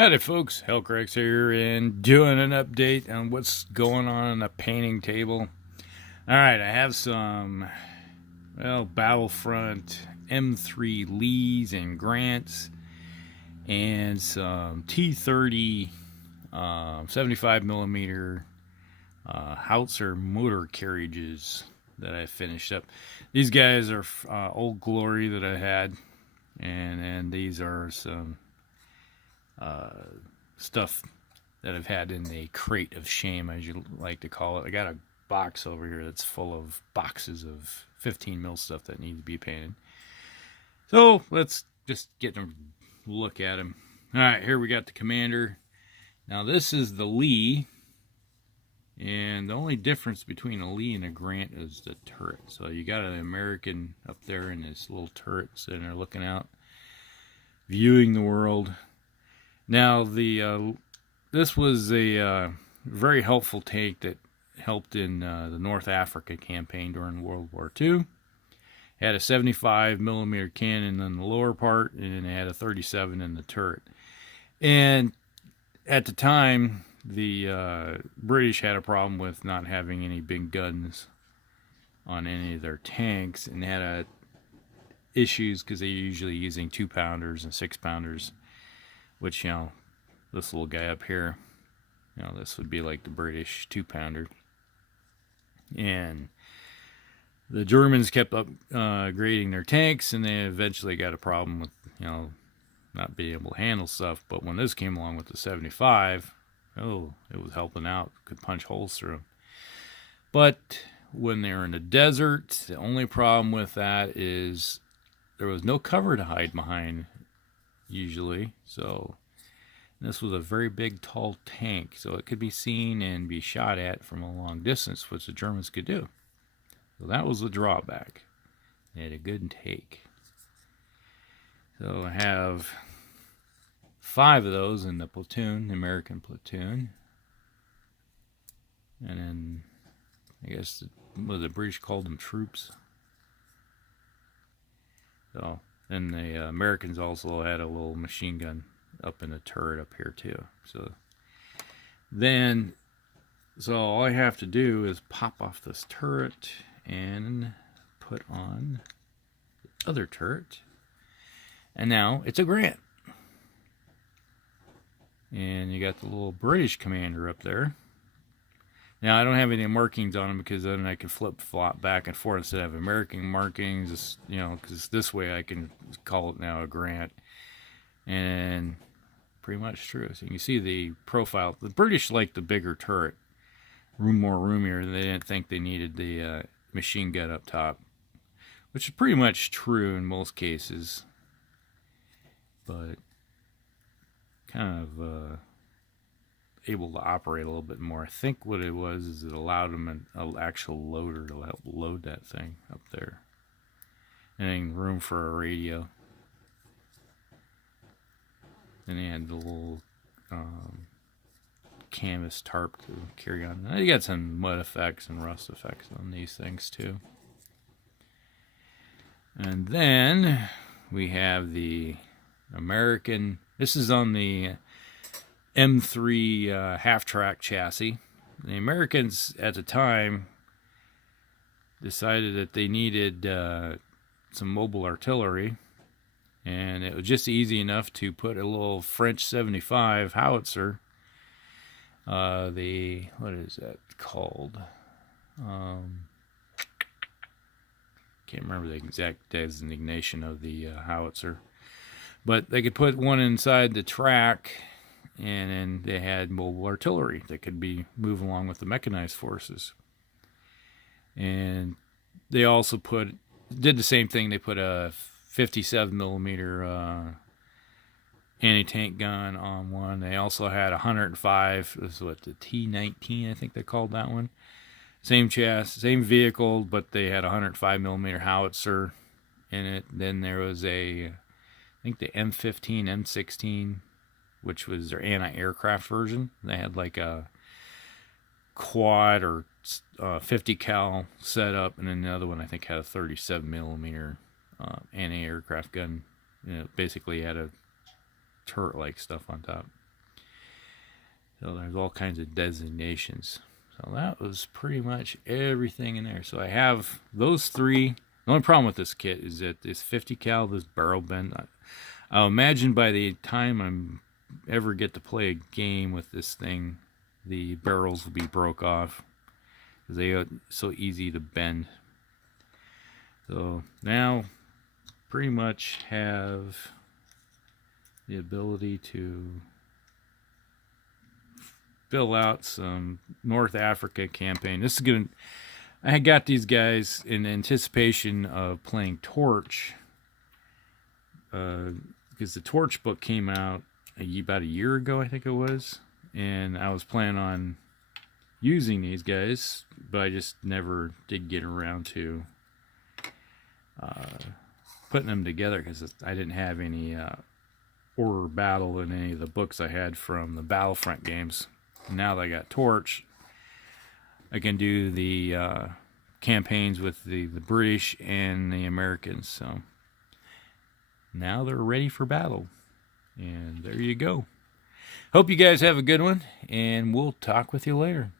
Howdy folks, Hellcracks here and doing an update on what's going on the painting table. Alright, I have some, Battlefront M3 Lees and Grants and some T30 75mm howitzer motor carriages that I finished up. These guys are Old Glory that I had, and these are some stuff that I've had in the crate of shame, as you like to call it. I got a box over here that's full of boxes of 15 mil stuff that needs to be painted. So let's just get a look at them. All right, here we got the Commander. Now this is the Lee, and the only difference between a Lee and a Grant is the turret. So you got an American up there in this little turret sitting there looking out, viewing the world. Now, this was a very helpful tank that helped in the North Africa campaign during World War II. It had a 75mm cannon in the lower part, and it had a 37 in the turret. And at the time, the British had a problem with not having any big guns on any of their tanks, and had issues because they're usually using 2-pounders and 6-pounders. Which, this little guy up here, this would be like the British 2-pounder. And the Germans kept upgrading their tanks, and they eventually got a problem with, not being able to handle stuff. But when this came along with the 75, it was helping out. Could punch holes through them. But when they were in the desert, the only problem with that is there was no cover to hide behind usually. So this was a very big, tall tank, so it could be seen and be shot at from a long distance, which the Germans could do. So that was the drawback. They had a good take. So I have 5 of those in the platoon, the American platoon. And then, I guess, the British called them troops. So, and the Americans also had a little machine gun up in the turret up here too. So all I have to do is pop off this turret and put on the other turret. And now it's a Grant. And you got the little British Commander up there. Now, I don't have any markings on them because then I can flip-flop back and forth instead of American markings, because this way I can call it now a Grant. And pretty much true. So you can see the profile. The British liked the bigger turret, more roomier. They didn't think they needed the machine gun up top, which is pretty much true in most cases. But kind of able to operate a little bit more. I think what it was is it allowed them an actual loader to help load that thing up there, and then room for a radio. And they had the little canvas tarp to carry on. And you got some mud effects and rust effects on these things too. And then we have the American. This is on the M3 half-track chassis. The Americans at the time decided that they needed some mobile artillery, and it was just easy enough to put a little French 75 howitzer. What is that called? Can't remember the exact designation of the howitzer, but they could put one inside the track. And then they had mobile artillery that could be moved along with the mechanized forces. And they also did the same thing. They put a 57mm anti-tank gun on one. They also had 105. This is what, the T30, I think they called that one. Same chassis, same vehicle, but they had a 105mm howitzer in it. Then there was I think the M15, M16, which was their anti-aircraft version. They had like a quad or 50 cal setup, and then the other one I think had a 37mm anti-aircraft gun. Basically had a turret-like stuff on top. So there's all kinds of designations. So that was pretty much everything in there. So I have those three. The only problem with this kit is that this 50 cal, this barrel bend. I'll imagine by the time I'm ever get to play a game with this thing, the barrels will be broke off because they are so easy to bend. So now pretty much have the ability to fill out some North Africa campaign. This is gonna. I got these guys in anticipation of playing Torch, because the Torch book came out about a year ago, I think it was, and I was planning on using these guys, but I just never did get around to putting them together because I didn't have any order of battle in any of the books I had from the Battlefront games. Now that I got Torch, I can do the campaigns with the British and the Americans. So now they're ready for battle. And there you go. Hope you guys have a good one, and we'll talk with you later.